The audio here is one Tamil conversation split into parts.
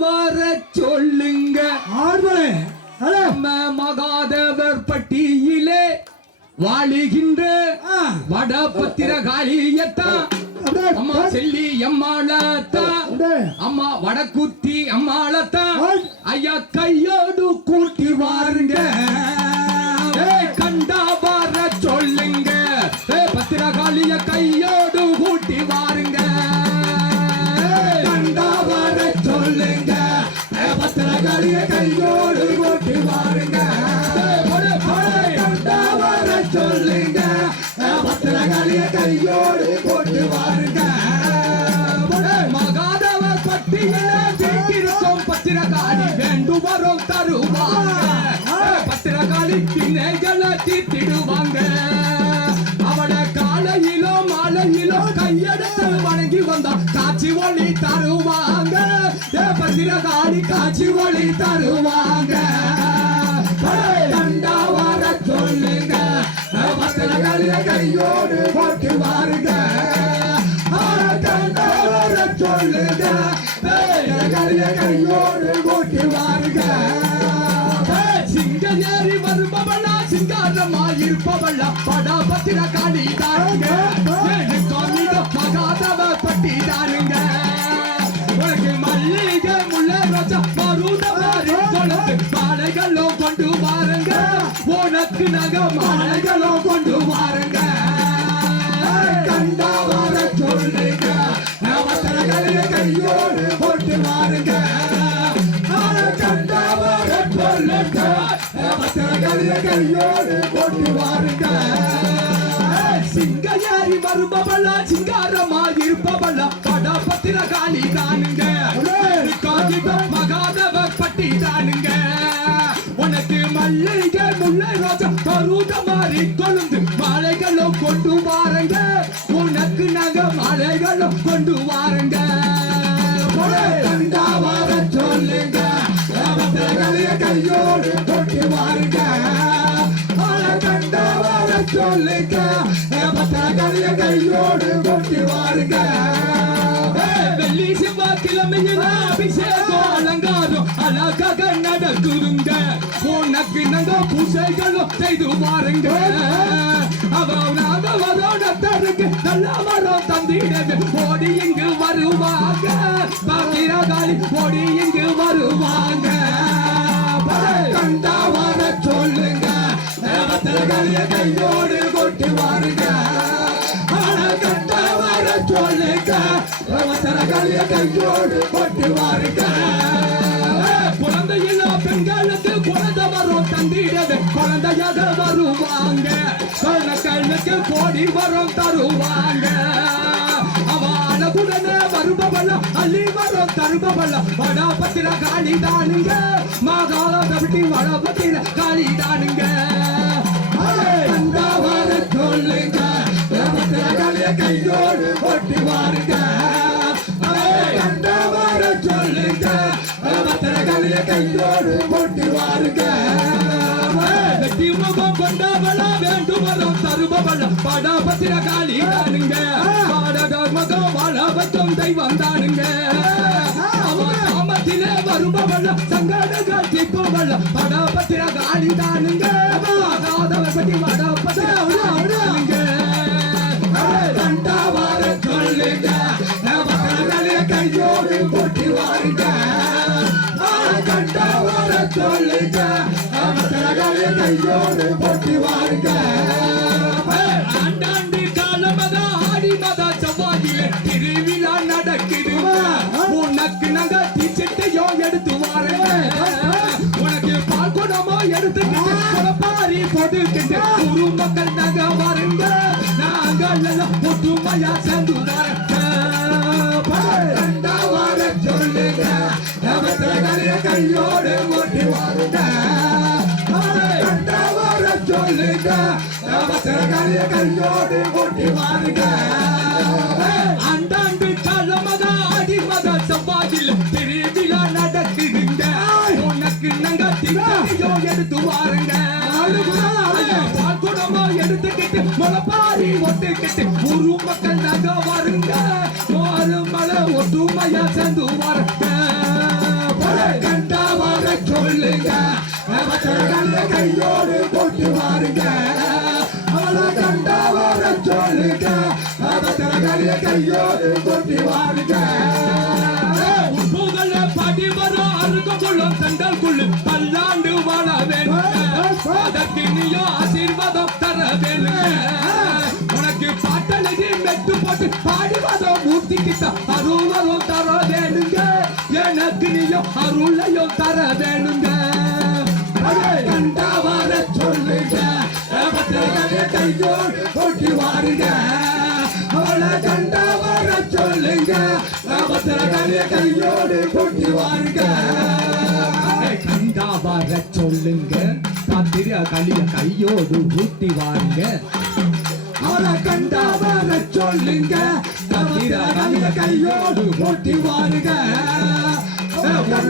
வர சொல்லுங்க நம்ம மகாதேவர் பட்டியிலே வாழுகின்ற வடபத்திர காளியத்தான் அம்மா செல்லி அம்மாளத்தான் அம்மா வடக்குத்தி அம்மாளத்தான் ஐயா கையோடு கூட்டி வாருங்க கண்டா வர சொல்லுங்க பத்திரகாளிய கையோடு கூட்டி வாருங்க கண்டா வர சொல்லுங்க பத்திரகாளிய கையோடு கூட்டி வாருங்க கண்டா வர சொல்லுங்க பத்திரகாளிய கையோடு கூட்டி வாருங்க மகாதேவ பட்டியில வீட்டிற்கும் பத்திரகாளி வேண்டும் வரும் தருவாங்க பத்திரகாளி திணைகளை தீர்த்திடுவாங்க அவட காலையிலோ மாலையிலோ கையெடுத்து வணங்கி வந்தா காட்சி ஒளி தருவாங்க பத்திரகாளி காட்சி ஒளி தருவாங்க கண்டா வர சொல்லுங்க பத்திரகாளிய கையோடு போட்டு வாருங்க கண்டா வர சொல்லுங்க பத்திரகாளிய கையோடு போட்டு வாருங்க சிங்கேரி வருபவளா சிங்காரமா இருப்பவளா படா பத்திரகாளி தாருங்க மகாதேவ பட்டி தாருங்க உனக்கு மல்லிகை முல்லை ரோஜா மருத மாறி கொழுந்து மாலைகளும் கொண்டு வாருங்க உனக்கு நக மாலைகளும் கொண்டு வாருங்க கண்டா வர சொல்லுங்க பத்திரகாளிய கையோடு போட்டு வாருங்க கண்டா வர சொல்லுங்க பத்திரகாளிய கையோடு போட்டு வாருங்க சிங்கேரி வருபவளா சிங்காரமா இருப்பவளா படா பத்திரகாளி தானுங்க மகாதேவ பட்டி தானுங்க உனக்கு மல்லிகை முல்லை ரோஜா மருத மாறி கொழுந்து மாலைகளும் கொண்டு வாருங்க உனக்கு நக மாலைகளும் கொண்டு வாருங்க கண்டா வர சொல்லுங்க பத்திரகாளிய கையோடு போட்டு வாருங்க கண்டா வர சொல்லுங்க பத்திரகாளிய கையோடு போட்டு வாருங்க வெள்ளி செவ்வாய்க்கிழமையில அபிஷேகம் அலங்காரம் அழகாக நடக்குதுங்க உனக்கு நாங்க பூசைகளும் செய்து வாருங்க அவனாக வரோடத்தருக்கு நல்ல வரம் தந்திடவே ஓடி இங்கு வருவாங்க பத்திரகாளி ஓடி இங்கு வருவாங்க கண்டா வர சொல்லுங்க பத்திரகாளிய கையோடு கொட்டி வாருங்க கண்டா வர சொல்லுங்க பத்திரகாளிய கையோடு கொட்டி வாருங்க குழந்தையில்லா பெண்களுக்கு குழந்தை வரும் தந்திடவே குழந்தையாக வருவாங்க கண்ணுக்கு கோடி வரும் தருவாங்க அவனுடனே வருபவள அள்ளி வரும் தருபவள வட பத்திரகாளி தானுங்க மகாதேவி வட பத்திரகாளி தானுங்க கண்டா வர சொல்லுங்க பத்திரகாளிய கையோடு போட்டு வாருங்க கண்டா வர சொல்லுங்க பத்திரகாளிய கையோடு போட்டு வாருங்க வெட்டி முகம் கொண்டவளா வேண்டும் வரும் தருபவள பட பத்திரகாளி தானுங்க பாடகர்மகம் வாழ வைக்கும் தெய்வம் தானுங்க அவன் காமத்திலே வருபவள சங்கடங்கள் தீர்ப்பவள பட பத்திரகாளி தானுங்க மகாதேவ பட்டி வட பத்திரகாளிங்க கண்டா வர சொல்லுங்க பத்திரகாளிய கையோடு போட்டு வாருங்க கண்டா வர சொல்லுங்க பத்திரகாளிய கையோடு போட்டு வாருங்க ஆண்டாண்டு காலமதா ஆடி மதா செவ்வாயிலே திருவிழா நடக்குது உனக்கு நக தீச்சட்டையோ எடுத்து வாருங்க உனக்கு பால் குடமோ எடுத்துக்கிட்டு குளப்பாரி போட்டுக்கிட்டு ஊரு மக்கள் நக வாருங்க நாங்கள் எல்லாம் ஒற்றுமையா சேர்ந்து வாருங்க கண்டா வர சொல்லுங்க பத்திரகாளிய கையோடு போட்டு வாருங்க கண்டா வர சொல்லுங்க பத்திரகாளிய கையோடு போட்டு வாருங்க அண்டாண்டு காலமதா ஆடி மத செவ்வாயில் திருவிழா நடக்குதுங்க உனக்கு நாங்க திங்கோ எடுத்து வாருங்க பால் குடமோ எடுத்துக்கிட்டு முளப்பாரி ஒட்டுக்கிட்டு ஊரு மக்கள் நக வாருங்க மலை ஒற்றுமையா சேர்ந்து வாருங்க கண்டா வர சொல்லுங்க பத்திரகாளிய கையோடு போட்டு வாருங்க அவளை கண்டா வர சொல்லுங்க பத்திரகாளிய கையோடு போட்டு வாருங்க புகழ படி வரும் அருகக்குள்ளும் தண்டல்குள்ளும் பல்லாண்டு வாழ வேண்டும் அதற்கு நீயோ ஆசீர்வாதம் தர வேணும் உனக்கு பாட்டழகி மெட்டு போட்டு பாடிவதும் மூர்த்திக்கிட்ட அருள்வரும் தர வேணுங்க எனக்கு நீயோ அருளையும் தர வேணுங்க கண்டா வர சொல்லுங்க பத்திரகாளிய கையோடு போட்டி வாருங்க அவளை கண்டா வர சொல்லுங்க பத்திரகாளிய கையோடு போட்டி வாருங்க கண்டா வர சொல்லுங்க பத்திரகாளிய கையோடு ஊட்டி வாருங்க அவளை கண்டா வர சொல்லுங்க பத்திரகாளிய கையோடு போட்டி வாருங்க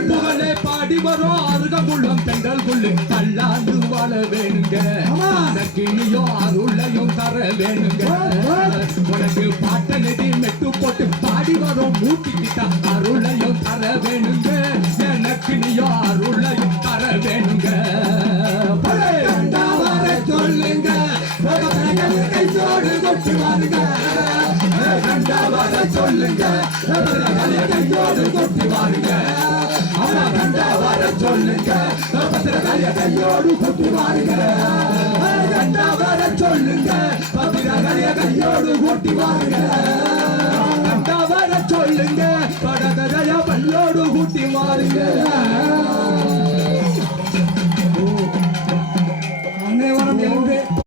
புகழே பாடி வரும் அருகமுள்ளம் பெண்கள் குள்ளு பல்லாண்டு வாழ வேணுங்க உனக்கு நீயோ அருளையும் தர வேணுங்க உனக்கு பாட்டலடி மெட்டு போட்டு பாடி வரும் மூட்டிக்கிட்ட அருளையும் தர வேணுங்க எனக்கு நீயோ அருளையும் தர வேணுங்க சொல்லுங்க கையோடு கொட்டி வாருங்க கண்டா வர சொல்லுங்க கையோடு கொட்டி வாருங்க அவளை கண்டா வர சொல்லுங்க பத்திரகாளிய கையோடு கொட்டி வாருங்க கண்டா வர சொல்லுங்க பத்திரகாளிய கையோடு கொட்டி வாருங்க கண்டா வர சொல்லுங்க படகரையா